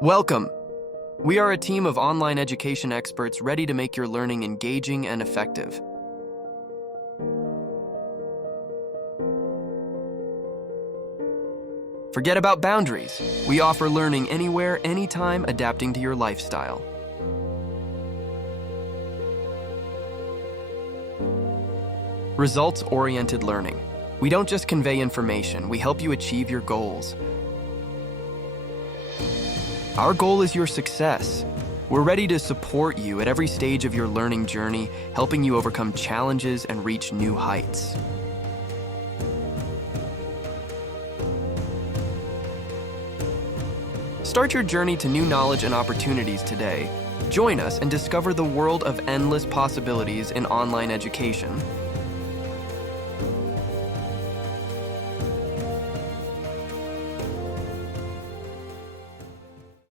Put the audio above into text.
Welcome! We are a team of online education experts ready to make your learning engaging and effective. Forget about boundaries. We offer learning anywhere, anytime, adapting to your lifestyle. Results-oriented learning. We don't just convey information, we help you achieve your goals. Our goal is your success. We're ready to support you at every stage of your learning journey, helping you overcome challenges and reach new heights. Start your journey to new knowledge and opportunities today. Join us and discover the world of endless possibilities in online education.